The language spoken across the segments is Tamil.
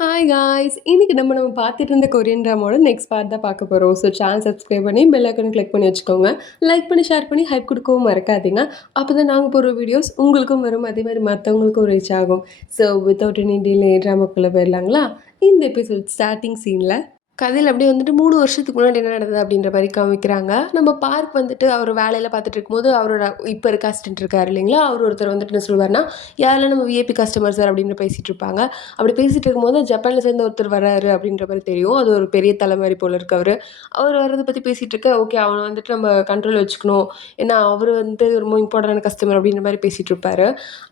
Hi guys! இன்னைக்கு நம்ம பார்த்துட்டு இருந்த கொரியன் ட்ராமாவோட நெக்ஸ்ட் பார்ட் தான் பார்க்க போறோம். ஸோ சேனல் சப்ஸ்கிரைப் பண்ணி பெல் ஐகானை கிளிக் பண்ணி வச்சுக்கோங்க. லைக் பண்ணி, ஷேர் பண்ணி, ஹைப் குடுக்கவும் மறக்காதீங்க. அப்பதான் நாங்க போடுற வீடியோஸ் உங்களுக்கும் வரும். அதே மாரி மத்தவங்களுக்கும் ரீச் ஆகும். ஸோ வித்தவுட் எனி டிலே ட்ராமாக்குள்ள போயிடலாங்களா? இந்த எபிசோட் ஸ்டார்ட்டிங் சீன்ல கதையில அப்படியே வந்துட்டு 3 வருஷத்துக்கு முன்னாடி என்ன நடந்தது அப்படின்ற மாரி காமிக்கிறாங்க. நம்ம பார்க் வந்துட்டு அவர் வேலையில பார்த்துட்டு இருக்கும்போது, அவரோட இப்ப இருக்க அசிஸ்டன்ட் இருக்காரு இல்லைங்களா? அவர் ஒருத்தர் வந்துட்டு என்ன சொல்லுவாருன்னா, யாரெல்லாம் நம்ம விஐபி கஸ்டமர் சார் அப்படின்னு பேசிட்டு இருப்பாங்க. அப்படி பேசிட்டு இருக்கும்போது, ஜப்பான்ல சேர்ந்த ஒருத்தர் வராரு அப்படின்ற மாரி தெரியும். அது ஒரு பெரிய தலை மாரி போல இருக்கு அவரு. அவர் வர்றத பத்தி பேசிட்டு இருக்க, ஓகே அவன வந்துட்டு நம்ம கண்ட்ரோல்ல வச்சுக்கணும். ஏன்னா, அவரு வந்து ரொம்ப இம்பார்ட்டன்டான கஸ்டமர் அப்படின்ற மாரி பேசிட்டு இருப்பாரு.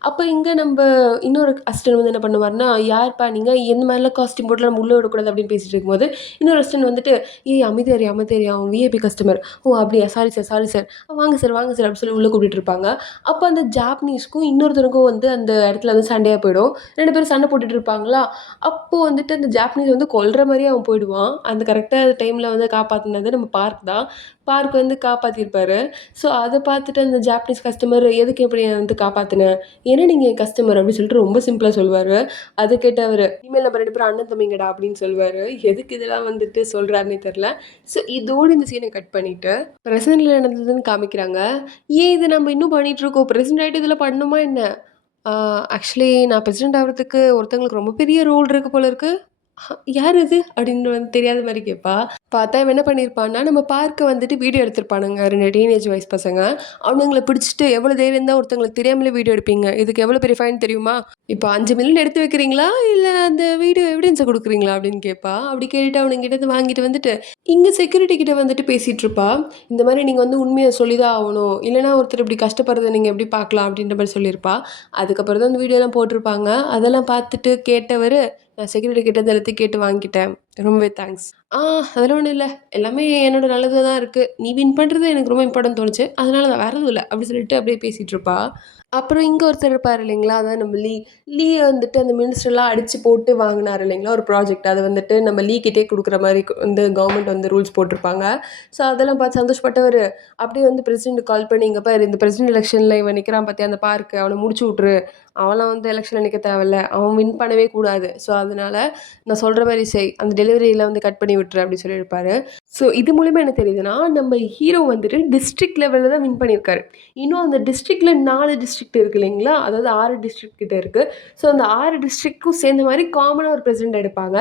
அப்ப இங்க நம்ப இன்னொரு அசிஸ்டன்ட் வந்து என்ன பண்ணுவாருன்னா, "யார்ப்பா நீங்க? இந்த மாரிலாம் காஸ்டியூம் போட்டுலாம் நம்ம உள்ள விடக்கூடாது" அப்படின்னு பேசிட்டு இருக்கும்போது, இன்னொரு ரெஸ்டாரண்ட் வந்துட்டு, "ஏய் அமைதியா இரு, அமைதியா இரு. அவன் விஐபி கஸ்டமர்." "ஓ! அப்படியா? Sorry sir, sorry sir. வாங்க சார், வாங்க சார்." அப்படி சொல்லி உள்ள கூட்டிட்டு இருப்பாங்க. அப்ப அந்த ஜாப்பனீஸ்க்கும் இன்னொருத்தருக்கும் வந்து அந்த இடத்துல வந்து சண்டையா போயிடும். 2 பேரும் சண்டை போட்டுட்டு இருப்பாங்களா, அப்போ வந்துட்டு அந்த ஜாப்பனீஸ் வந்து கொல்ற மாரியே அவன் போயிடுவான். அந்த கரெக்ட்டா டைம்ல வந்து காப்பாத்துனது நம்ம பார்க் தான். பார்க் வந்து காப்பாத்தியிருப்பாரு. ஸோ அத பார்த்துட்டு அந்த ஜாப்பனீஸ் கஸ்டமர், "எதுக்கு இப்படி வந்து காப்பாத்துன? ஏன்னா நீங்க என் கஸ்டமர்." அப்படின்னு சொல்லிட்டு ரொம்ப சிம்பிளா சொல்லுவாரு. அத கேட்டு அவரு, "இனிமேல் நம்ம 2 பேரும் அண்ணன் தம்பிங்கடா" அப்படின்னு சொல்லுவாரு. எதுக்கு இதெல்லாம் வந்துட்டு சொல்றாருன்னே தெரியல. ஸோ இதோட இந்த சீன கட் பண்ணிட்டு, பிரசன்ட்ல நடந்ததுன்னு காமிக்கிறாங்க. ஏன் இத நம்ம இன்னும் பண்ணிட்டுருக்கோம்? பிரசன்ட் ஆயிட்டு இதெல்லாம் பண்ணணுமா என்ன? ஆ ஆக்சுவலி நான் பிரசிடென்ட் ஆகுறதுக்கு ஒருத்தவங்களுக்கு ரொம்ப பெரிய ரோல் இருக்கு போல இருக்கு. யார் இது? அப்படின்னு வந்து தெரியாத மாரி கேட்பா. பார்த்தா இவன் என்ன பண்ணியிருப்பான்னா, நம்ம பார்க்க வந்துட்டு வீடியோ எடுத்திருப்பானுங்க 2 டீனேஜ் வயசு பசங்க. அவனுங்கள பிடிச்சுட்டு எவ்வளோ தைரியம் இருந்தா ஒருத்தவங்களுக்கு தெரியாமலே வீடியோ எடுப்பீங்க? இதுக்கு எவ்வளோ பெரிய ஃபைன் தெரியுமா? இப்போ 5 மில்லியன் எடுத்து வைக்கிறீங்களா? இல்ல அந்த வீடியோ எவிடன்ஸ குடுக்குறீங்களா? அப்படின்னு கேட்பா. அப்படி கேட்டுட்டு அவனுங்கிட்ட இருந்து வாங்கிட்டு வந்துட்டு, இங்க செக்யூரிட்டி கிட்ட வந்துட்டு பேசிட்டு இருப்பா. இந்த மாரி நீங்க வந்து உண்மைய சொல்லி தான் ஆவணும். இல்லன்னா ஒருத்தர் இப்படி கஷ்டப்படுறத நீங்க எப்படி பார்க்கலாம்? அப்படின்ற மாரி சொல்லியிருப்பா. அதுக்கப்புறம் தான் அந்த வீடியோலாம் போட்டிருப்பாங்க. அதெல்லாம் பார்த்துட்டு கேட்டவரு, நான் செக்யூரிட்டி கிட்ட இருந்து எல்லாத்தையும் கேட்டு வாங்கிட்டேன். ரொம்பவே தேங்க்ஸ். அதெல்லாம் ஒண்ணும் இல்ல. எல்லாமே என்னோட நல்லதுல தான் இருக்கு. நீ வின் பண்றது எனக்கு ரொம்ப இம்பார்ட்டன்ட்னு தோணுச்சு. அதனால தான் வேற எதுவும் இல்ல. அப்படி சொல்லிட்டு அப்படியே பேசிட்டு இருப்பா. அப்புறம் இங்க ஒருத்தர் இருப்பாரு இல்லைங்களா? அதான் நம்ம லீ. லீ வந்துட்டு அந்த மினிஸ்டர்லாம் அடிச்சு போட்டு வாங்குனாரு இல்லைங்களா? ஒரு ப்ராஜெக்ட். அது வந்துட்டு நம்ம லீ கிட்டயே குடுக்குற மாரி வந்து கவர்மெண்ட் வந்து ரூல்ஸ் போட்டிருப்பாங்க. ஸோ அதெல்லாம் பார்த்து சந்தோஷப்பட்டவரு, அப்படியே வந்து பிரசிடென்ட்க்கு கால் பண்ணி, "இங்க பாரு இந்த பிரசிடென்ட் எலக்ஷன்ல இவன் நிக்கிறான் பார்த்தியா அந்த பார்க் அவன முடிச்சு விட்டுரு. அவன்லாம் வந்து எலக்ஷன்ல நிக்க தேவையில்ல. அவன் வின் பண்ணவே கூடாது. ஸோ அதனால நான் சொல்ற மாரி செய். அந்த டெலிவரியில வந்து கட் பண்ணி விட்டுரு" அப்படின்னு சொல்லியிருப்பாரு. ஸோ இது மூலியமா என்ன தெரியுதுன்னா, நம்ம ஹீரோ வந்துட்டு டிஸ்ட்ரிக்ட் லெவல்ல தான் வின் பண்ணியிருக்காரு. இன்னும் அந்த டிஸ்ட்ரிக்ட்ல 4 டிஸ்ட்ரிக்ட் இருக்கு இல்லைங்களா? அதாவது 6 டிஸ்ட்ரிக்ட் கிட்ட இருக்கு. ஸோ அந்த 6 டிஸ்ட்ரிக்ட்க்கும் சேர்ந்த மாரி காமனா ஒரு பிரசிடென்ட் எடுப்பாங்க.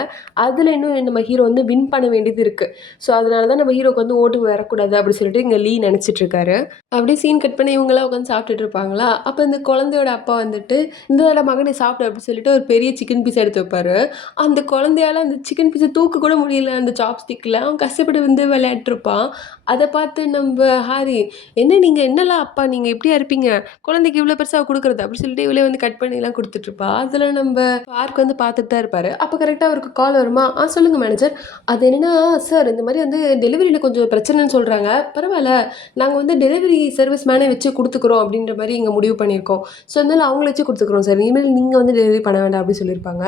அதுல இன்னும் நம்ம ஹீரோ வந்து வின் பண்ண வேண்டியது இருக்கு. ஸோ அதனால தான் நம்ம ஹீரோக்கு வந்து ஓட்டு வரக்கூடாது அப்படின்னு சொல்லிட்டு இங்க லீ நெனச்சிட்டு இருக்காரு. அப்படியே சீன் கட் பண்ணி இவங்கலாம் உட்காந்து சாப்பிட்டுட்டு இருப்பாங்களா, அப்ப இந்த குழந்தையோட அப்பா வந்துட்டு, "இந்தாடா மகனே சாப்பிடு" அப்படின்னு சொல்லிட்டு ஒரு பெரிய சிக்கன் பீஸ் எடுத்து வைப்பாரு. அந்த குழந்தையால அந்த சிக்கன் பீஸ தூக்க கூட முடியல அந்த சாப்ஸ்டிக்ல. அவன் கஷ்டப்பட்டு வந்து விளையாண்ட்ருப்பான். அத பார்த்து நம்ப ஹாரி, "என்ன நீங்க என்னலாம் அப்பா நீங்க இப்படியா இருப்பீங்க? குழந்தைக்கு இவ்ளோ பெருசா குடுக்குறது?" அப்படி சொல்லிட்டு இவளே வந்து கட் பண்ணிலாம் குடுத்துட்டுருப்பா. அதுல நம்ப பார்க் வந்து பார்த்துட்டு தான் இருப்பாரு. அப்ப கரெக்ட்டா அவருக்கு கால் வருமா, சொல்லுங்க மேனேஜர்." அது என்னன்னா, சார் இந்த மாரி வந்து டெலிவரில கொஞ்சம் பிரச்சனைன்னு சொல்றாங்க. பரவால்ல, நாங்க வந்து டெலிவரி சர்வீஸ் மேனே வச்சு குடுத்துக்குறோம் அப்படின்ற மாரி இங்க முடிவு பண்ணியிருக்கோம். ஸோ அதனால அவங்கள வச்சு குடுத்துக்குறோம் சார். இனிமேல் நீங்க வந்து டெலிவரி பண்ண வேண்டாம் அப்படின்னு சொல்லியிருப்பாங்க.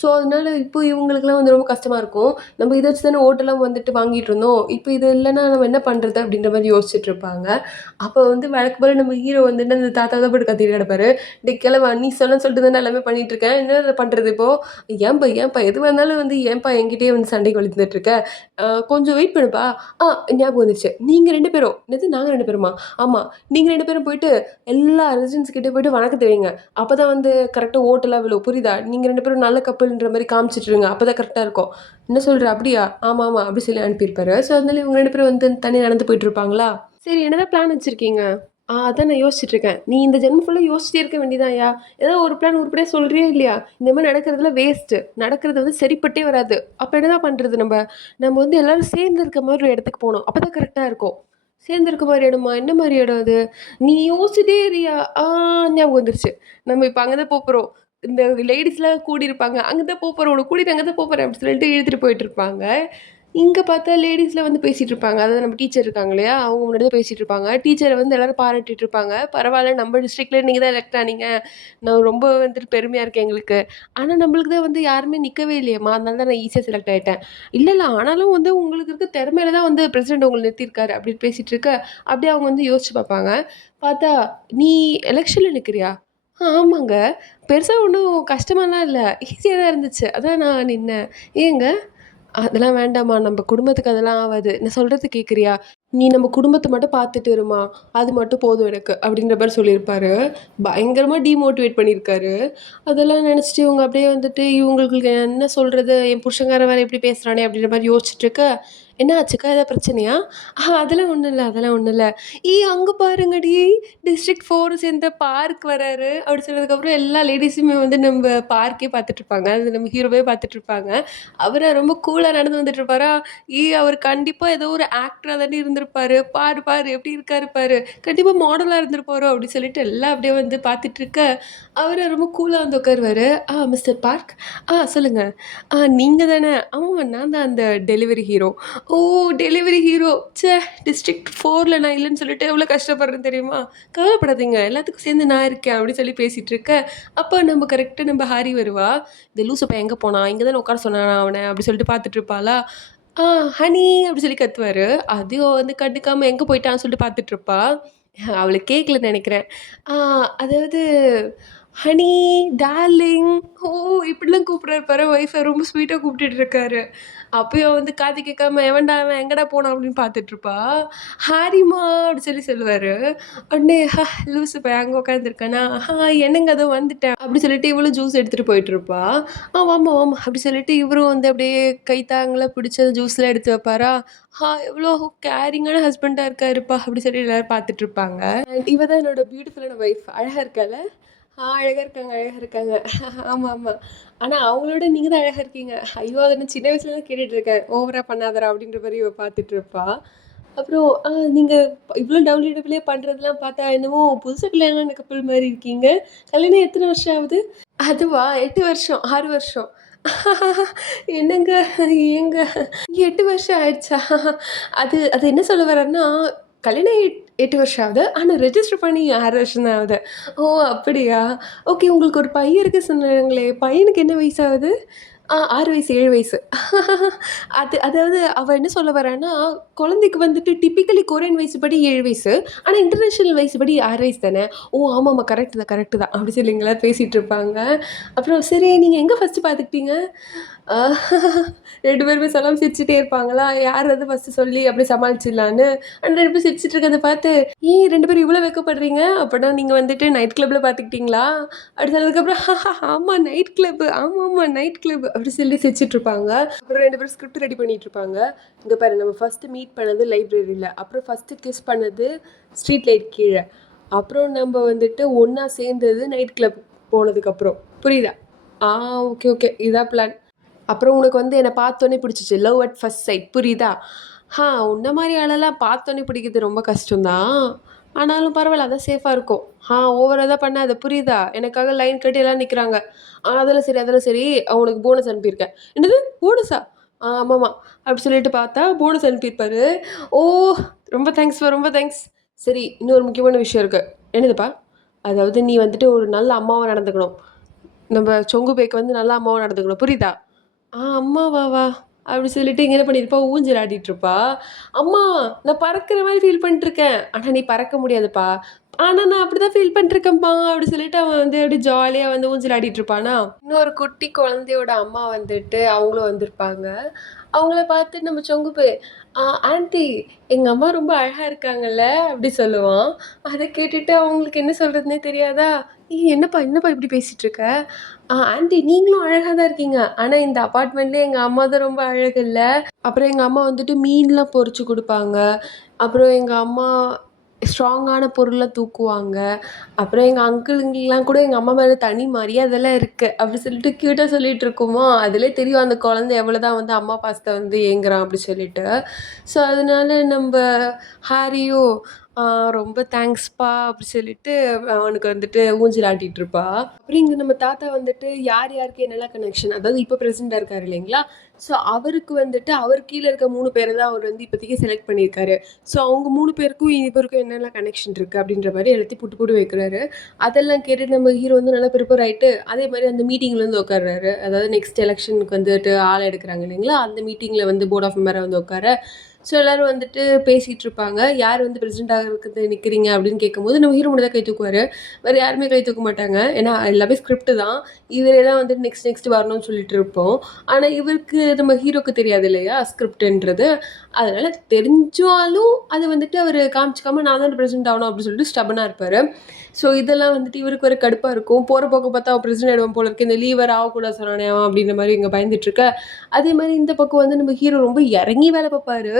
ஸோ அதனால இப்போ இவங்களுக்குலாம் வந்து ரொம்ப கஷ்டமா இருக்கும். நம்ம இத வச்சு தானே ஓட்டெல்லாம் வந்துட்டு வாங்கிட்டு இருந்தோம். இப்போ இது இல்லன்னா நம்ம என்ன பண்றது? அப்படின்ற மாரி யோசிச்சுட்டு இருப்பாங்க. அப்ப வந்து வழக்கம் போல நம்ம ஹீரோ வந்துட்டு அந்த தாத்தா தான் போட்டு கத்திட்டு கிடப்பாரு. "டேய் கிழவா நீ சொன்னேன்னு சொல்லிட்டு தானே எல்லாமே பண்ணிட்டு இருக்கேன். என்ன பண்றது இப்போ? ஏன்பா எதுவா இருந்தாலும் வந்து ஏன்பா என்கிட்டயே வந்து சண்டைக்கு வந்துட்டு இருக்க? கொஞ்சம் வெயிட் பண்ணுப்பா." ஆ ஞாபகம் வந்துருச்சு. நீங்க 2 பேரும் என்னது நாங்க 2 பேருமா? ஆமா. நீங்க 2 பேரும் போயிட்டு எல்லா ரெசிடென்ட்ஸ் கிட்ட போயிட்டு வணக்கத்த வைங்க. அப்பதான் வந்து கரெக்ட்டா ஓட்டெல்லாம் விழும். புரியுதா? நீங்க 2 பேரும் நல்ல கப்புல்ன்ற மாரி காமிச்சுட்டு இருங்க. அப்பதான் கரெக்ட்டா இருக்கும். என்ன சொல்ற? அப்படியா? ஆமாமா. அப்படி சொல்லி அனுப்பியிருப்பாரு. ஸோ அதனால இவங்க 2 பேரும் வந்து தனியா நடந்து போயிட்டு இருப்பாங்களா? சரி என்னதான் பிளான் வச்சிருக்கீங்க? அதான் நான் யோசிச்சுட்டு இருக்கேன். நீ இந்த ஜென்மம் ஃபுல்லா யோசிச்சிட்டே இருக்க வேண்டியதான்யா. ஏதோ ஒரு பிளான் உருப்படியா சொல்றியா இல்லையா? இந்த மாரி நடக்கிறதுலாம் வேஸ்ட்டு. நடக்கிறது வந்து சரிப்பட்டே வராது. அப்ப என்னதான் பண்றது நம்ப? நம்ம வந்து எல்லாரும் சேர்ந்து இருக்க மாரி ஒரு இடத்துக்கு போணும். அப்பதான் கரெக்ட்டா இருக்கும். சேர்ந்து இருக்க மாரி இடமா? என்ன மாரி இடம் அது? நீ யோசிச்சிட்டே இரியா. ஆ ஞாபகம் வந்துருச்சு. நம்ம இப்ப அங்க தான் போப்போறோம். இந்த லேடீஸ்லாம் கூடியிருப்பாங்க. அங்க தான் போப்போறோம். உன்ன கூட்டிட்டு அங்க தான் போப்போறேன் அப்டி சொல்லிட்டு இழுத்துட்டு போயிட்டுருப்பாங்க. இங்க பார்த்தா லேடீஸ்லாம் வந்து பேசிட்டு இருப்பாங்க. அதாவது நம்ம டீச்சர் இருக்காங்க இல்லையா? அவங்க முன்னாடி தான் பேசிட்டு இருப்பாங்க. டீச்சர வந்து எல்லாரும் பாராட்டிட்டு இருப்பாங்க. பரவால்ல நம்ம டிஸ்ட்ரிக்ட்ல நீங்க தான் எலெக்ட் ஆனீங்க. நான் ரொம்ப வந்துட்டு பெருமையா இருக்கு எங்களுக்கு. ஆனா நம்மளுக்கு தான் வந்து யாருமே நிக்கவே இல்லையேம்மா. அதனால தான் நான் ஈஸியா செலக்ட் ஆயிட்டேன். இல்ல ஆனாலும் வந்து உங்களுக்கு இருக்க திறமையில தான் வந்து பிரசிடென்ட் உங்கள நிறுத்தியிருக்காரு அப்படின்னு பேசிட்டு இருக்க, அப்படியே அவங்க வந்து யோசிச்சு பார்ப்பாங்க. பார்த்தா, "நீ எலக்ஷன்ல நிக்கிறியா?" ஆமாங்க. பெருசா ஒண்ணும் கஷ்டமாலாம் இல்ல. ஈஸியா தான் இருந்துச்சு. அதான் நான் நின்னேன். "ஏங்க அதெல்லாம் வேண்டாம்மா. நம்ப குடும்பத்துக்கு அதெல்லாம் ஆவாது. நான் சொல்றது கேட்குறியா? நீ நம்ம குடும்பத்த மட்டும் பார்த்துட்டு இரும்மா. அது மட்டும் போதும் எனக்கு." அப்படின்ற மாரி சொல்லியிருப்பாரு. பயங்கரமா டிமோட்டிவேட் பண்ணியிருக்காரு. அதெல்லாம் நெனச்சுட்டு இவங்க அப்படியே வந்துட்டு, இவங்களுக்கு என்ன சொல்றது? என் புருஷன்காரன் வேற இப்படி பேசுறானே அப்படின்ற மாரி யோசிச்சுட்டு இருக்க, "என்ன ஆச்சுக்கா? ஏதாவது பிரச்சனையா?" அதெல்லாம் ஒண்ணும் இல்ல, அதெல்லாம் ஒண்ணும் இல்ல." அங்க பாருங்கடி, டிஸ்ட்ரிக்ட் 4 சேர்ந்த பார்க் வராரு." அப்படி சொன்னதுக்கப்புறம் எல்லா லேடீஸுமே வந்து நம்ப பார்க்கே பார்த்துட்ருப்பாங்க. அது நம்ம ஹீரோவே பார்த்துட்ருப்பாங்க. அவரு ரொம்ப கூலா நடந்து வந்துட்டுருப்பாரா, அவரு கண்டிப்பா ஏதோ ஒரு ஆக்டரா தாண்டி இருந்திருப்பாரு. பாரு, பாரு எப்படி இருக்காரு பாரு. கண்டிப்பா மாடலா இருந்திருப்பாரோ அப்படி சொல்லிட்டு எல்லாம் அப்படியே வந்து பார்த்துட்டுருக்க, அவரு ரொம்ப கூலா வந்து உட்காருவாரு. Mister park. சொல்லுங்க. நீங்க தானே?" "ஆமாமா நான் தான் அந்த டெலிவரி ஹீரோ." "ஓ! Delivery hero. ச்சே! டிஸ்ட்ரிக்ட் 4ல நான் இல்லன்னு சொல்லிட்டு எவ்வளோ கஷ்டப்படுறேன் தெரியுமா? கவலைப்படாதீங்க. எல்லாத்துக்கும் சேர்ந்து நான் இருக்கேன்." அப்படி சொல்லி பேசிட்டுருக்க, அப்ப நம்ம கரெக்ட்டா நம்ம ஹாரி வருவா. "இந்த லூசு பையன் எங்க போனான்? இங்க தானே உட்கார சொன்னேன் நான் அவன." அப்படி சொல்லிட்டு பார்த்துட்டு இருப்பாளா, "ஆ ஹனி" அப்படி சொல்லி கத்துவாரு. அதுவும் வந்து கண்டுக்காம எங்க போயிட்டான்னு சொல்லிட்டு பார்த்துட்டு இருப்பா. அவளுக்கு கேட்கலன்னு நெனைக்கிறேன். ஆ அதாவது ஹனி, டார்லிங் ஓ! இப்படிலாம் கூப்பிடுறாரு பாரு ஒய்ஃப ரொம்ப ஸ்வீட்டா கூப்பிட்டுட்டு இருக்காரு. அப்பயும் வந்து காது கேட்காம "எவன்டா அவன்? எங்கடா போனான்?" அப்படின்னு பார்த்துட்டுருப்பா. "ஹாரிம்மா" அப்படி சொல்லி சொல்லுவாரு. உடனே லூசு பையன் அங்க உட்காந்துருக்கானா, என்னங்க அதோ வந்துட்டேன்." அப்படி சொல்லிட்டு இவளும் ஜூஸ் எடுத்துட்டு போயிட்டுருப்பா. வாம்மா, வாம்மா அப்படி சொல்லிட்டு இவரும் வந்து அப்படியே கை தாங்கல பிடிச்சு ஜூஸ்லாம் எடுத்து வைப்பாரா, எவ்வளோ கேரிங்கான ஹஸ்பண்டா இருக்காருப்பா அப்படி சொல்லி எல்லாரும் பார்த்துட்டுருப்பாங்க. அண்ட் இவ தான் என்னோட பியூட்டிஃபுல்லான ஒய்ஃப். அழகா இருக்கால்ல? அழகா இருக்காங்க, அழகா இருக்காங்க. ஆமா, ஆமா. ஆனா அவங்களோட நீங்க தான் அழகா இருக்கீங்க. ஐயோ! அத நான் சின்ன வயசுலருந்து கேட்டுட்டு இருக்கேன். ஓவரா பண்ணாதடா அப்படின்ற மாரி இவ பார்த்துட்டு இருப்பா. அப்புறம் நீங்க இவ்ளோ டபிள்யூ பண்றதெல்லாம் பார்த்தா என்னமோ புதுசா கல்யாணம் ஆன கப்புள் மாரி இருக்கீங்க. கல்யாணம் எத்தன வருஷம் ஆகுது? அதுவா 8 வருஷம், 6 வருஷம். என்னங்க, ஏங்க 8 வருஷம் ஆயிடுச்சா? அது அது என்ன சொல்ல வர்றாருன்னா, கல்யாணம் ஆகி 8 வருஷம் ஆகுது. ஆனா ரெஜிஸ்டர் பண்ணி 6 வருஷம் தான் ஆகுது. ஓ! அப்படியா? ஓகே. உங்களுக்கு ஒரு பையன் இருக்கு சொன்னாங்களே, பையனுக்கு என்ன வயசு ஆகுது? 6 வயசு, 7 வயசு. அதாவது அவ என்ன சொல்ல வரான்னா, குழந்தைக்கு வந்துட்டு டிப்பிக்கலி கொரியன் வயசுப்படி 7 வயசு. ஆனா இன்டர்நேஷனல் வயசுப்படி 6 வயசு தானே. ஓ! ஆமாமா. கரெக்ட் தான், கரெக்ட் தான். அப்படி சொல்லிங்களா பேசிட்டு இருப்பாங்க. அப்புறம் சரி நீங்க எங்க ஃபர்ஸ்ட்டு பார்த்துக்கிட்டீங்க? ஆ 2 பேருமே சலாம் சிரிச்சுட்டே இருப்பாங்களா, யார் வந்து ஃபர்ஸ்ட்டு சொல்லி அப்படி சமாளிச்சிடலான்னு. அந்த 2 பேரும் சிரிச்சுட்டு இருக்கிறத பார்த்து, "ஏன் 2 பேரும் இவ்வளோ வெட்கப்படுறீங்க? அப்பன்னா நீங்க வந்துட்டு நைட் கிளப்ல பார்த்துக்கிட்டீங்களா?" அப்படி சொன்னதுக்கப்புறம், "ஆமா நைட் கிளப். ஆமாமா நைட் கிளப்." அப்படி சொல்லி சிரிச்சுட்ருப்பாங்க. அப்புறம் 2 பேரும் ஸ்கிரிப்ட் ரெடி பண்ணிட்டுருப்பாங்க. "இங்க பாரு நம்ம ஃபர்ஸ்ட்டு மீட் பண்ணது லைப்ரரில. அப்புறம் ஃபர்ஸ்ட்டு கிஸ் பண்ணது ஸ்ட்ரீட் லைட் கீழ. அப்புறம் நம்ப வந்துட்டு ஒண்ணா சேர்ந்தது நைட் கிளப் போனதுக்கப்புறம். புரியுதா?" "ஆ ஓகே, ஓகே. இதான் பிளான்." அப்புறம் உனக்கு வந்து என்ன பார்த்தோனே பிடிச்சிச்சு. லவ் அட் ஃபர்ஸ்ட் சைட் புரியுதா? உன்ன மாரி ஆளெல்லாம் பார்த்தோனே பிடிக்கிறது ரொம்ப கஷ்டம் தான். ஆனாலும் பரவால்ல. அதான் சேஃபா இருக்கும். ஓவரா தான் பண்ணாத புரியுதா? எனக்காக லைன் கட்டி எல்லாம் நிக்கிறாங்க. அதெல்லாம் சரி, அதெல்லாம் சரி. உனக்கு போனஸ் அனுப்பியிருக்கேன். என்னது போனஸா? ஆமாமா. அப்படி சொல்லிட்டு பார்த்தா போனஸ் அனுப்பியிருப்பாரு. ஓ! ரொம்ப தேங்க்ஸ்ப்பா, ரொம்ப தேங்க்ஸ். சரி இன்னொரு முக்கியமான விஷயம் இருக்கு. என்னதுப்பா? அதாவது நீ வந்துட்டு ஒரு நல்ல அம்மாவா நடந்துக்கணும். நம்ப சொங்கு பேக்கு வந்து நல்ல அம்மாவா நடந்துக்கணும். புரியுதா? அம்மாவாவா? அப்படி சொல்லிட்டு இங்க என்ன பண்ணியிருப்பா, ஊஞ்சல் ஆடிட்டுருப்பா. "அம்மா நான் பறக்கிற மாரி ஃபீல் பண்ணிட்டுருக்கேன்." "ஆனா நீ பறக்க முடியாதுப்பா." "ஆனா நான் அப்படிதான் ஃபீல் பண்ணிட்டுருக்கேன்ப்பா." அப்படி சொல்லிட்டு அவன் வந்து அப்படியே ஜாலியா வந்து ஊஞ்சல் ஆடிட்டு இருப்பானா, இன்னொரு குட்டி குழந்தையோட அம்மா வந்துட்டு அவங்களும் வந்திருப்பாங்க. அவங்கள பார்த்து நம்ம சொங்கு போய், ஆன்டி எங்க அம்மா ரொம்ப அழகா இருக்காங்கல்ல." அப்படி சொல்லுவான். அத கேட்டுட்டு அவங்களுக்கு என்ன சொல்றதுன்னே தெரியாதா, என்னப்பா என்னப்பா இப்படி பேசிட்டு இருக்க?" ஆன்டி நீங்களும் அழகா தான் இருக்கீங்க. ஆனா இந்த அபார்ட்மெண்ட்லயே எங்க அம்மா தான் ரொம்ப அழகு இல்ல." அப்புறம் எங்க அம்மா வந்துட்டு மீன்லாம் பொரிச்சு குடுப்பாங்க. அப்புறம் எங்க அம்மா ஸ்ட்ராங்கான பொருள்லாம் தூக்குவாங்க. அப்புறம் எங்க அங்கிள்ங்கலாம் கூட எங்க அம்மா மேல தனி மரியாதைலாம் இருக்கு. அப்படி சொல்லிட்டு கியூட்டா சொல்லிட்டு இருக்குமா, அதிலயே தெரியும் அந்த குழந்தை எவ்வளோதான் வந்து அம்மா பாசத்த வந்து ஏங்குறான் அப்படி சொல்லிட்டு. ஸோ அதனால நம்ப ஹாரியும் ஆ ரொம்ப தேங்க்ஸ்ப்பா அப்படி சொல்லிட்டு அவனுக்கு வந்துட்டு ஊஞ்சல் ஆட்டிட்டு இருப்பா. அப்புறம் இங்க நம்ம தாத்தா வந்துட்டு யார் யாருக்கு என்னலாம் கனெக்ஷன் அதாவது இப்போ பிரசிடென்ட்டா இருக்காரு இல்லைங்களா? ஸோ அவருக்கு வந்துட்டு அவர் கீழ இருக்க 3 பேர தான் அவர் வந்து இப்போதைக்கு செலக்ட் பண்ணியிருக்காரு. ஸோ அவங்க 3 பேருக்கும் இவருக்கும் என்னெல்லாம் கனெக்ஷன் இருக்கு அப்படின்ற மாரி எல்லாத்தையும் புட்டு புட்டு வைக்கிறாரு. அதெல்லாம் கேட்டுட்டு நம்ம ஹீரோ வந்து நல்லா ப்ரிப்பேர் ஆயிட்டு, அதே மாரி அந்த மீட்டிங்ல வந்து உட்கார்றாரு. அதாவது நெக்ஸ்ட் எலக்ஷனுக்கு வந்துட்டு ஆள் எடுக்குறாங்க இல்லைங்களா? அந்த மீட்டிங்ல வந்து போர்ட் ஆஃப் மெம்பரா வந்து உட்கார, ஸோ எல்லோரும் வந்துட்டு பேசிகிட்டு இருப்பாங்க. யார் வந்து பிரசிடென்ட் ஆகிறதுக்கு நிற்கிறீங்க அப்படின்னு கேட்கும்போது நம்ம ஹீரோ மட்டும் தான் கை தூக்குவார். வேறு யாருமே கை தூக்க மாட்டாங்க. ஏன்னா எல்லாமே ஸ்கிரிப்ட் தான். இவரே தான் வந்துட்டு நெக்ஸ்ட் வரணும்னு சொல்லிட்டு இருப்போம். ஆனால் இவருக்கு நம்ம ஹீரோக்கு தெரியாது இல்லையா ஸ்கிரிப்டுன்றது. அதனால் தெரிஞ்சாலும் அது வந்துட்டு அவர் காமிச்சிக்காம நான் தான் பிரசிடென்ட் ஆகணும் அப்படின்னு சொல்லிட்டு ஸ்டபனாக இருப்பார். ஸோ இதெல்லாம் வந்துட்டு இவருக்கு ஒரு கடுப்பாக இருக்கும். போகிற பக்கம் பார்த்தா அவன் பிரசிடென்ட் ஆகிடுவான் போல இருக்கு. இந்த லீவ் வேறு ஆகக்கூடாது சொன்னானே அவன் அப்படின்ற மாதிரி இங்கே பயந்துட்டுருக்க. அதே மாதிரி இந்த பக்கம் வந்து நம்ம ஹீரோ ரொம்ப இறங்கி வேலை பார்ப்பாரு.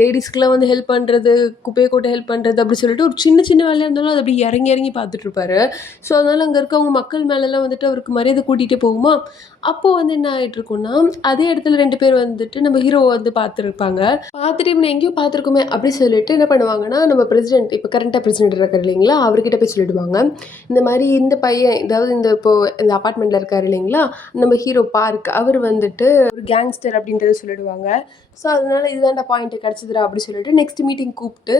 லேடிஸ்க்குலாம் வந்து ஹெல்ப் பண்ணுறது, குப்பையை கொட்ட ஹெல்ப் பண்ணுறது அப்படி சொல்லிட்டு ஒரு சின்ன சின்ன வேலையாக இருந்தாலும் அது அப்படி இறங்கி இறங்கி பார்த்துட்ருப்பாரு. ஸோ அதனால் அங்கே இருக்கவங்க மக்கள் மேலெல்லாம் வந்துட்டு அவருக்கு மரியாதை கூட்டிகிட்டே போகுமா. அப்போது வந்து என்ன ஆகிட்டுருக்குன்னா, அதே இடத்துல 2 பேர் வந்துட்டு நம்ம ஹீரோவை வந்து பார்த்துருப்பாங்க. பார்த்துட்டு இவனை எங்கேயோ பார்த்துருக்கோமே அப்படி சொல்லிட்டு என்ன பண்ணுவாங்கன்னா, நம்ம பிரசிடென்ட் இப்போ கரண்ட்டாக பிரசிடென்ட் இருக்கார் இல்லைங்களா, அவர்கிட்ட போய் சொல்லிடுவாங்க. இந்த மாதிரி இந்த பையன் அதாவது இந்த அப்பார்ட்மெண்ட்டில் இருக்கார் இல்லைங்களா, நம்ம ஹீரோ பார்க் அவர் வந்துட்டு ஒரு கேங்ஸ்டர் அப்படின்றத சொல்லிடுவாங்க. ஸோ அதனால இதுதான்டா பாயிண்ட் கிடச்சிதுடா அப்படி சொல்லிட்டு நெக்ஸ்ட் மீட்டிங் கூப்பிட்டு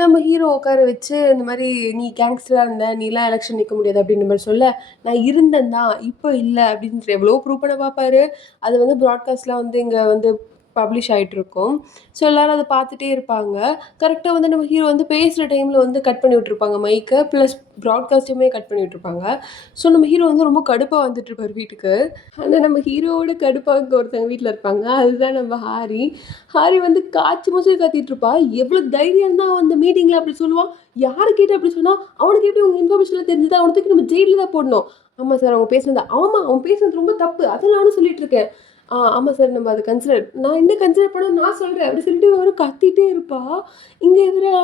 நம்ம ஹீரோ உட்கார வச்சு இந்த மாதிரி நீ கேங்ஸ்டராக இருந்த நீலாம் எலெக்ஷன் நிற்க முடியாது அப்படின்ற மாதிரி சொல்ல, நான் இருந்தேன் தான் இப்போ இல்லை அப்படின்ற எவ்வளோ ப்ரூவ் பண்ண பார்ப்பாரு. அது வந்து ப்ராட்காஸ்ட்லாம் வந்து இங்கே வந்து பப்ளிஷ் ஆகிட்டுருக்கும். ஸோ எல்லோரும் அதை பார்த்துட்டே இருப்பாங்க. கரெக்டாக வந்து நம்ம ஹீரோ வந்து பேசுகிற டைமில் வந்து கட் பண்ணி விட்ருப்பாங்க மைக்கை, ப்ளஸ் ப்ராட்காஸ்ட்டுமே கட் பண்ணி விட்ருப்பாங்க. ஸோ நம்ம ஹீரோ வந்து ரொம்ப கடுப்பாக வந்துட்டுருப்பார் வீட்டுக்கு. ஆனால் நம்ம ஹீரோவோட கடுப்பாக இங்கே ஒருத்தவங்க வீட்டில் இருப்பாங்க. அதுதான் நம்ம ஹாரி. ஹாரி வந்து காய்ச்சி மூச்சு கத்திட்டுருப்பா. எவ்வளோ தைரியம் தான் அந்த மீட்டிங்கில் அப்படி சொல்லுவான். யாரை கேட்டு அப்படி சொன்னால் அவனுக்கு எப்படி உங்கள் இன்ஃபர்மேஷன்லாம் தெரிஞ்சுது, அவனுக்கு நம்ம ஜெயிலில் தான் போடணும். ஆமாம் சார் அவங்க பேசுனது ஆமாம் அவன் பேசுனது ரொம்ப தப்பு, அதை நானும் சொல்லிட்டு இருக்கேன். ஆமாம் சார் நம்ம அதை நான் என்ன கன்சிடர் பண்ண நான் சொல்கிறேன் அப்படி சொல்லிட்டு அவரும் கத்திட்டே இருப்பா. இங்கே எதிரா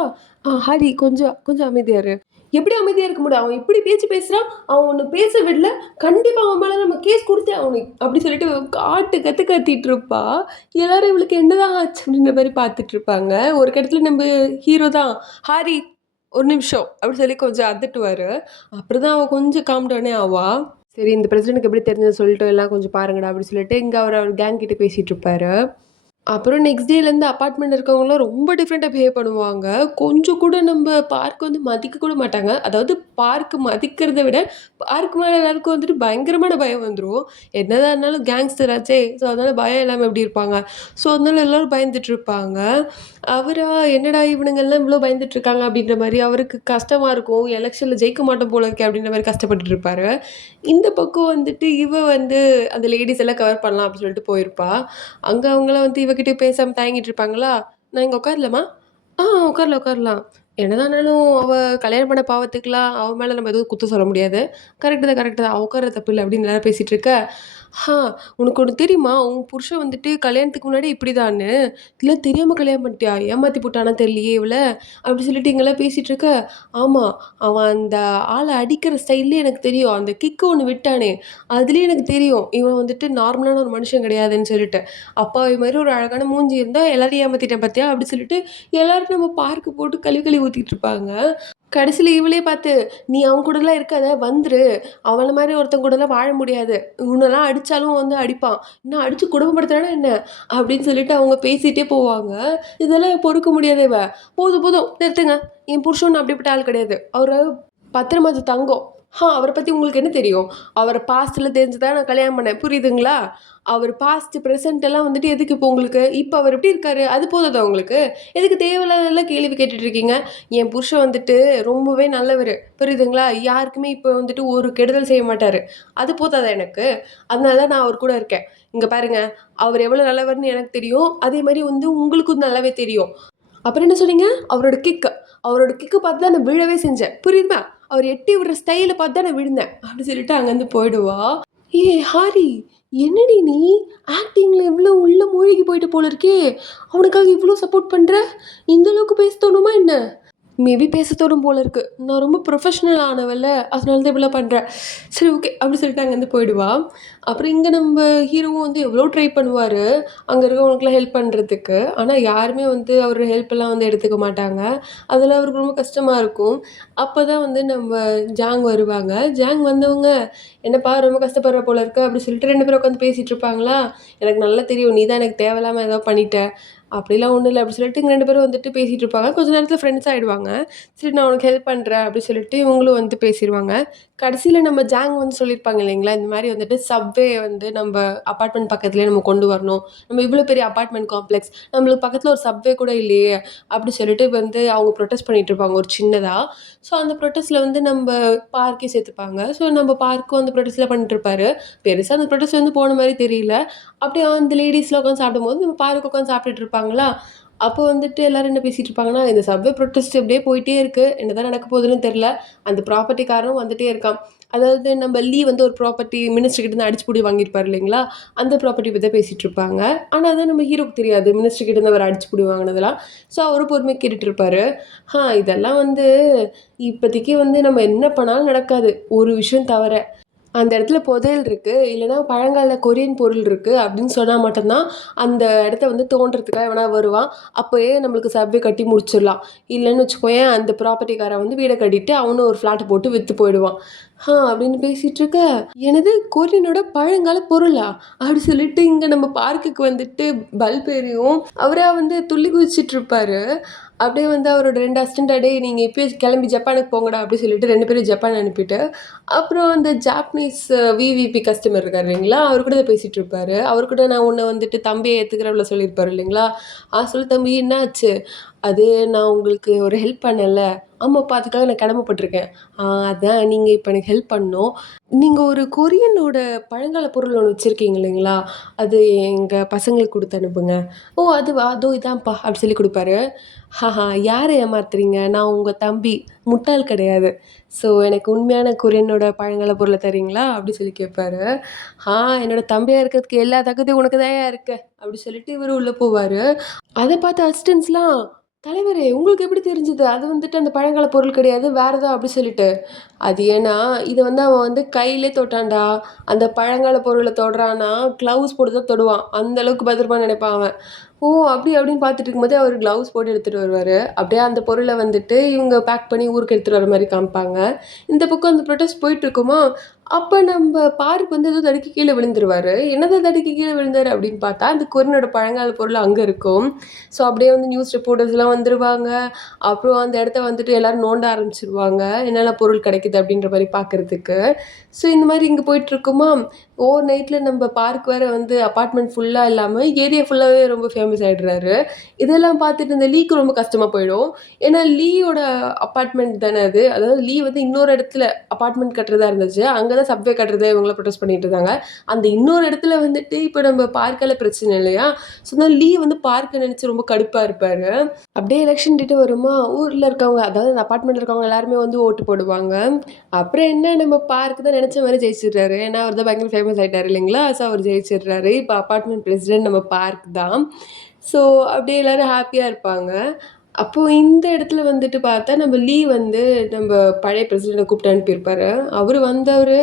ஹரி கொஞ்சம் கொஞ்சம் அமைதியாக இரு. எப்படி அமைதியாக இருக்க முடியும், அவன் இப்படி பேச்சு பேசுகிறான், அவன் ஒன்று பேச விடல, கண்டிப்பாக அவன் மேலே நம்ம கேஸ் கொடுத்தே அவனுக்கு அப்படி சொல்லிட்டு கத்திட்டு இருப்பா. எல்லாரும் இவளுக்கு என்னதான் ஆச்சு அப்படின்ற மாதிரி பார்த்துட்டு இருப்பாங்க. ஒரு கட்டத்தில் நம்ம ஹீரோ தான் ஹாரி ஒரு நிமிஷம் அப்படி சொல்லி கொஞ்சம் அதட்டுவார். அப்புறம் தான் அவள் கொஞ்சம் காம் டவுனே ஆவா. சரி இந்த பிரசிடென்ட்க்கு எப்படி தெரிஞ்சது சொல்லிட்டு எல்லாம் கொஞ்சம் பாருங்கடா அப்படி சொல்லிட்டு இங்கே அவர் கேங் கிட்ட பேசிகிட்டு இருப்பாரு. அப்புறம் நெக்ஸ்ட் டேலேருந்து அப்பார்ட்மெண்ட் இருக்கவங்கலாம் ரொம்ப டிஃப்ரெண்ட்டாக பிஹேவ் பண்ணுவாங்க. கொஞ்சம் கூட நம்ம பார்க் வந்து மதிக்க கூட மாட்டாங்க. அதாவது பார்க் மதிக்கிறத விட பார்க் மேலே எல்லாருக்கும் வந்துட்டு பயங்கரமான பயம் வந்துடும். என்னதான் இருந்தாலும் கேங்ஸ்டர் ஆச்சே. ஸோ அதனால் பயம் இல்லாமல் எப்படி இருப்பாங்க. ஸோ அதனால எல்லோரும் பயந்துட்டுருப்பாங்க. அவரா என்னடா இவனுங்கெல்லாம் இவ்வளோ பயந்துட்டுருக்காங்க அப்படின்ற மாதிரி அவருக்கு கஷ்டமாக இருக்கும். எலெக்ஷனில் ஜெயிக்க மாட்டோம் போல இருக்கே அப்படின்ற மாதிரி கஷ்டப்பட்டுட்டு இருப்பாரு. இந்த பக்கம் வந்துட்டு வந்து அந்த லேடீஸ் எல்லாம் கவர் பண்ணலாம் அப்படின்னு சொல்லிட்டு போயிருப்பா. அங்கே அவங்களாம் வந்து இவகிட்ட பேசாமல் தயங்கிட்டு இருப்பாங்களா, நான் இங்கே உட்காரலாமா? உட்காரலாம். என்னதானாலும் அவள் கல்யாணம் பண்ண பாவத்துக்குலாம் அவன் மேலே நம்ம எதுவும் குத்தம் சொல்ல முடியாது. கரெக்டு தான் அவள் உட்கார தப்பு இல்லை அப்படின்னு எல்லாரும் பேசிகிட்டு இருக்க, உனக்கு ஒன்று தெரியுமா உன் புருஷன் வந்துட்டு கல்யாணத்துக்கு முன்னாடி இப்படி தான்னு, இல்லை தெரியாமல் கல்யாணம் பண்ணிட்டியா, ஏமாற்றி போட்டானா தெரியலையே இவளை அப்படி சொல்லிட்டு இங்கெல்லாம் பேசிகிட்டு இருக்க. ஆமாம் அவன் அந்த ஆளை அடிக்கிற ஸ்டைல்லே எனக்கு தெரியும், அந்த கிக்கு ஒன்று விட்டானே அதுலேயே எனக்கு தெரியும் இவன் வந்துட்டு நார்மலான ஒரு மனுஷன் கிடையாதுன்னு சொல்லிட்டு. அப்பாவி மாதிரி ஒரு அழகான மூஞ்சி இருந்தால் எல்லாரையும் ஏமாற்றிட்டேன் பார்த்தியா அப்படி சொல்லிட்டு எல்லோரும் நம்ம பார்க்கு போட்டு கழுவி ஊற்றிட்டு இருப்பாங்க. கடைசியில் இவளே பார்த்து நீ அவன் கூடலாம் இருக்காத வந்துரு, அவளை மாதிரி ஒருத்தன் கூடலாம் வாழ முடியாது, உன்னெல்லாம் அடித்தாலும் வந்து அடிப்பான், இன்னும் அடித்து குடும்பப்படுத்துறானா என்ன அப்படின்னு சொல்லிட்டு அவங்க பேசிகிட்டே போவாங்க. இதெல்லாம் பொறுக்க முடியாதே போதும் நிறுத்துங்க, என் புருஷன் அப்படிப்பட்ட ஆள் கிடையாது, அவர் பத்திரமாது தங்கம். அவரை பற்றி உங்களுக்கு என்ன தெரியும், அவரை பாஸ்ட்டில் தெரிஞ்சு தான் நான் கல்யாணம் பண்ணேன் புரியுதுங்களா. அவர் பாஸ்ட் ப்ரெசென்ட் எல்லாம் வந்துட்டு எதுக்கு இப்போ உங்களுக்கு, இப்போ அவர் எப்படி இருக்காரு அது போதாதா உங்களுக்கு, எதுக்கு தேவையில்லாதெல்லாம் கேள்வி கேட்டுட்ருக்கீங்க. என் புருஷன் வந்துட்டு ரொம்பவே நல்லவர் புரியுதுங்களா, யாருக்குமே இப்போ வந்துட்டு ஒரு கெடுதல் செய்ய மாட்டார், அது போதாதா எனக்கு, அதனால தான் நான் அவர் கூட இருக்கேன். இங்கே பாருங்கள் அவர் எவ்வளோ நல்லவர்னு எனக்கு தெரியும், அதே மாதிரி வந்து உங்களுக்கும் நல்லாவே தெரியும். அப்புறம் என்ன சொன்னீங்க, அவரோட கிக்கு பார்த்து தான் நான் விழவே செஞ்சேன் புரியுதுமா, அவர் எட்டி விடுற ஸ்டைலை பார்த்து தான் நான் விழுந்தேன் அப்படி சொல்லிட்டு அங்கேருந்து போயிடுவா. ஹாரி என்னடி நீ ஆக்டிங்கில் இவ்வளோ உள்ள மூழ்கி போயிட்டு போல இருக்கே, அவனுக்காக இவ்வளோ சப்போர்ட் பண்ணுற, இந்த அளவுக்கு பேச தோணுமா என்ன, மேபி பேச தோணும் போல இருக்குது, நான் ரொம்ப ப்ரொஃபஷ்னல் ஆனவல்ல அதனால தான் இப்படிலாம் பண்ணுறேன், சரி ஓகே அப்படி சொல்லிட்டு அங்கேருந்து போயிடுவா. அப்புறம் இங்கே நம்ம ஹீரோவும் வந்து எவ்வளோ ட்ரை பண்ணுவார் அங்கே இருக்கவங்களுக்குலாம் ஹெல்ப் பண்ணுறதுக்கு, ஆனால் யாருமே வந்து அவரோட ஹெல்ப்பெல்லாம் வந்து எடுத்துக்க மாட்டாங்க. அதில் அவருக்கு ரொம்ப கஷ்டமாக இருக்கும். அப்போ தான் வந்து நம்ம ஜாங் வருவாங்க. ஜாங் வந்தவங்க என்னப்பா ரொம்ப கஷ்டப்படுற போல இருக்கு அப்படி சொல்லிட்டு 2 பேரும் உட்காந்து பேசிகிட்டு இருப்பாங்களா, எனக்கு நல்லா தெரியும் நீ தான் எனக்கு தேவையில்லாமல் ஏதோ பண்ணிட்ட அப்படிலாம் ஒண்ணும் இல்ல அப்படி சொல்லிட்டு இவங்க 2 பேரும் வந்துட்டு பேசிட்டு இருப்பாங்க. கொஞ்ச நேரத்தில ஃப்ரெண்ட்ஸ் ஆயிடுவாங்க. சரி நான் உனக்கு ஹெல்ப் பண்றேன் அப்படி சொல்லிட்டு இவங்களும் வந்து பேசிருவாங்க. கடைசியில நம்ம ஜாங் வந்து சொல்லியிருப்பாங்க இல்லைங்களா? இந்த மாரி வந்துட்டு சப்வே வந்து நம்ப அபார்ட்மெண்ட் பக்கத்திலேயே நம்ம கொண்டு வரணும். நம்ம இவ்வளோ பெரிய அபார்ட்மெண்ட் காம்ப்ளெக்ஸ். நம்மளுக்கு பக்கத்தில ஒரு சப்வே கூட இல்லையே! அப்படி சொல்லிட்டு வந்து அவங்க ப்ரொட்டஸ்ட் பண்ணிட்டு இருப்பாங்க ஒரு சின்னதா. ஸோ அந்த ப்ரொட்டஸ்ட்ல வந்து நம்ப பார்க்கையும் சேர்த்துப்பாங்க. ஸோ நம்ம பார்க்கும் அந்த ப்ரொட்டஸ்ட்ல பண்ணிட்டுருப்பாரு. பெருசா அந்த ப்ரொட்டஸ்ட் வந்து போன மாரி தெரியல. அப்படியே அந்த லேடீஸ்லாம் உட்காந்து சாப்பிடும்போது, நம்ம பார்க் உட்காந்து சாப்பிட்டுட்டு இருப்பாங்களா, அப்போ வந்துட்டு எல்லாரும் என்ன பேசிட்டு இருப்பாங்கன்னா, இந்த சப்வே ப்ரொட்டஸ்ட் இப்படியே போயிட்டே இருக்கு. என்னதான் நடக்க போகுதுன்னு தெரியல. அந்த ப்ராப்பர்ட்டிக்காரனும் வந்துட்டே இருக்கான். அதாவது நம்ம லீ வந்து ஒரு ப்ராப்பர்ட்டி மினிஸ்டர் கிட்ட இருந்து அடிச்சுப்புடி வாங்கியிருப்பாரு இல்லைங்களா? அந்த ப்ராப்பர்ட்டி பத்தி தான் பேசிட்டு இருப்பாங்க. ஆனா அது நம்ம ஹீரோக்கு தெரியாது. மினிஸ்டர் கிட்ட இருந்து அவர் அடிச்சுப்புடி வாங்கினதெல்லாம். ஸோ அவரு பொறுமையா கேட்டுட்டு இருப்பாரு. இதெல்லாம் வந்து இப்போதைக்கு வந்து நம்ம என்ன பண்ணாலும் நடக்காது. ஒரு விஷயம் தவிர. அந்த இடத்துல புதையல் இருக்கு. இல்லன்னா பழங்கால கொரியன் பொருள் இருக்கு அப்படின்னு சொன்னா மட்டும் தான், அந்த இடத்த வந்து தோண்டுறதுக்காக எவனா வருவான். அப்பயே நம்மளுக்கு சப்வே கட்டி முடிச்சிடலாம். இல்லன்னு வச்சுக்கோயேன், அந்த ப்ராப்பர்ட்டிக்காரன் வந்து வீட கட்டிட்டு அவனும் ஒரு ஃப்ளாட்ட போட்டு வித்து போயிடுவான். அப்படின்னு பேசிட்டு இருக்க, "என்னது கொரியனோட பழங்கால பொருளா?" அப்படி சொல்லிட்டு இங்க நம்ம பார்க்குக்கு வந்துட்டு பல்ப் எரியும். அவரா வந்து துள்ளி குதிச்சுட்டு இருப்பாரு. அப்படியே வந்து அவரோட 2 அசிஸ்டன்ட்ட "டேய் நீங்க இப்பயே கிளம்பி ஜப்பானுக்கு போங்கடா" அப்படி சொல்லிட்டு 2 பேரையும் ஜப்பான் அனுப்பிட்டு, அப்புறம் அந்த ஜாப்பனீஸ் விவிபி கஸ்டமர் இருக்காரு இல்லைங்களா? அவரு கூட தான் பேசிட்டு இருப்பாரு. அவரு கூட நான் உன்ன வந்துட்டு தம்பிய ஏத்துக்கிறேன்ல சொல்லியிருப்பாரு இல்லைங்களா? சொல்லு தம்பி என்ன ஆச்சு? அது நான் உங்களுக்கு ஒரு ஹெல்ப் பண்ணேன்ல. ஆமாப்பா அதுக்காக நான் கடமைப்பட்டுருக்கேன். அதான் நீங்க இப்ப எனக்கு ஹெல்ப் பண்ணணும். நீங்க ஒரு கொரியனோட பழங்கால பொருள் ஒண்ணு வச்சிருக்கீங்க இல்லைங்களா? அது எங்க பசங்களுக்கு குடுத்து அனுப்புங்க. ஓ! அதுவா? அதோ இதான்ப்பா அப்படி சொல்லி குடுப்பாரு. யார ஏமாத்துறீங்க? நான் உங்க தம்பி. முட்டாள் கிடையாது. ஸோ எனக்கு உண்மையான கொரியனோட பழங்கால பொருள தர்றீங்களா? அப்படி சொல்லி கேட்பாரு. ஆ என்னோட தம்பியா இருக்கிறதுக்கு எல்லா தகுதியும் உனக்கு தான்யா இருக்கு. அப்படி சொல்லிட்டு இவரு உள்ள போவாரு. அத பார்த்த அசிஸ்டன்ட்ஸ்லாம், "தலைவரே உங்களுக்கு எப்படி தெரிஞ்சது? அது வந்துட்டு அந்த பழங்கால பொருள் கிடையாது. வேற தான்" அப்படி சொல்லிட்டு. அது ஏன்னா, இத வந்து அவன் வந்து கையிலே தொட்டான்டா. அந்த பழங்கால பொருள தொடுறான்னா, க்ளவுஸ் போட்டு தான் தொடுவான். அந்த அளவுக்கு பத்திரமா நினைப்பான் அவன். ஓ! அப்படி அப்படின்னு பார்த்துட்டு இருக்கும்போதே அவரு க்ளவுஸ் போட்டு எடுத்துட்டு வருவாரு. அப்படியே அந்த பொருள வந்துட்டு இவங்க பேக் பண்ணி ஊருக்கு எடுத்துட்டு வர மாரி காமிப்பாங்க. இந்த பக்கம் அந்த ப்ரொட்டஸ்ட் போயிட்டுருக்குமா, அப்ப நம்ப பார்க் வந்து ஏதோ தடுக்கி கீழ விழுந்துருவாரு. என்னதான் தடுக்கி கீழ விழுந்தாரு அப்படின்னு பார்த்தா, அந்த கொரியனோட பழங்கால பொருள் அங்க இருக்கும். ஸோ அப்படியே வந்து நியூஸ் ரிப்போர்ட்டர்ஸ்லாம் வந்துருவாங்க. அப்புறம் அந்த இடத்த வந்துட்டு எல்லாரும் நோண்ட ஆரம்பிச்சுருவாங்க. என்னென்ன பொருள் கிடைக்குது அப்படின்ற மாரி பார்க்கறதுக்கு. ஸோ இந்த மாரி இங்க போயிட்டுருக்குமா, ஓவர் நைட்ல நம்ப பார்க் வேற வந்து அபார்ட்மெண்ட் ஃபுல்லா இல்லாம, ஏரியா ஃபுல்லாவே ரொம்ப ஃபேமஸ் ஆயிடுறாரு. இதெல்லாம் பார்த்துட்டு இந்த லீக்கு ரொம்ப கஷ்டமா போயிடும். ஏன்னா லீயோட அபார்ட்மெண்ட் தானே அது. அதாவது லீ வந்து இன்னொரு இடத்துல அபார்ட்மெண்ட் கட்டுறதா இருந்துச்சு. அங்க தான் சப்வே கட்டுறத இவங்கலாம் ப்ரொடெஸ்ட் பண்ணிட்டு இருந்தாங்க. அந்த இன்னொரு இடத்துல வந்துட்டு இப்ப நம்ம பார்க்கால பிரச்சனை இல்லையா? ஸோ அதனால லீ வந்து பார்க்க நினைச்சு ரொம்ப கடுப்பா இருப்பாரு. அப்படியே எலக்ஷன் டேட்டு வருமா, ஊர்ல இருக்கவங்க அதாவது அந்த அபார்ட்மெண்ட்ல இருக்கவங்க எல்லாருமே வந்து ஓட்டு போடுவாங்க. அப்புறம் என்ன நம்ம பார்க் தான் நெனச்ச மாரி ஜெயிச்சுடுறாரு. ஏன்னா, அவர் தான் பயங்கர ஃபேமஸ் ஆயிட்டாரு இல்லைங்களா? ஸோ அவர் ஜெயிச்சுடுறாரு. இப்ப அபார்ட்மெண்ட் பிரசிடென்ட் நம்ம பார்க் தான். ஸோ அப்படியே எல்லாரும் ஹேப்பியா இருப்பாங்க. அப்போ இந்த இடத்துல வந்துட்டு பார்த்தா, நம்ம லீ வந்து நம்ப பழைய பிரசிடெண்ட்ட கூப்பிட்டு அனுப்பியிருப்பாரு. அவரு வந்தவரு,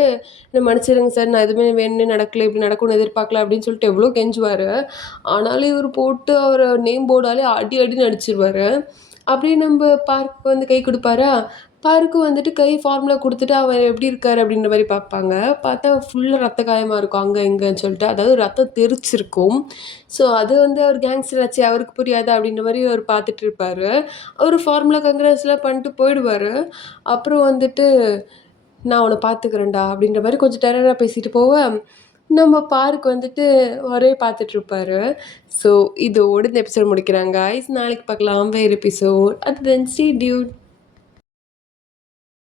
"என்ன மன்னிச்சிடுங்க சார், நான் எதுவுமே வேணும்னே நடக்கல. இப்படி நடக்கும்னு எதிர்பார்க்கல." அப்படின்னு சொல்லிட்டு எவ்வளோ கெஞ்சுவாரு. ஆனாலும் இவரு போட்டு அவர நேம் போர்டாலே அடி அடின்னு அடிச்சுருவாரு. அப்படியே நம்ப பார்க் வந்து கை குடுப்பாரா, பார்க்கும் வந்துட்டு கை ஃபார்முலா குடுத்துட்டு, அவர் எப்படி இருக்காரு அப்படின்ற மாரி பார்ப்பாங்க. பார்த்தா ஃபுல்லா ரத்த காயமா இருக்கும். அங்க, இங்கன்னு சொல்லிட்டு. அதாவது ரத்தம் தெறிச்சிருக்கும். ஸோ அது வந்து அவர் கேங்ஸ்டர் ஆச்சே அவருக்கு புரியாதா அப்படின்ற மாரி அவரு பார்த்துட்டு இருப்பாரு. அவரு ஃபார்முலா கங்ராட்ஸ்லாம் பண்ணிட்டு போயிடுவாரு. அப்புறம் வந்துட்டு, "நான் உன்ன பார்த்துக்கிறேன்டா" அப்படின்ற மாரி கொஞ்சம் டெரரா பேசிட்டு போவ, நம்ம பார்க் வந்துட்டு ஒரே பார்த்துட்டு இருப்பாரு. ஸோ இதோட இந்த எபிசோட் முடிக்கிறேன் காய்ஸ். நாளைக்கு பார்க்கலாம் வேற episode. At then stay Dude.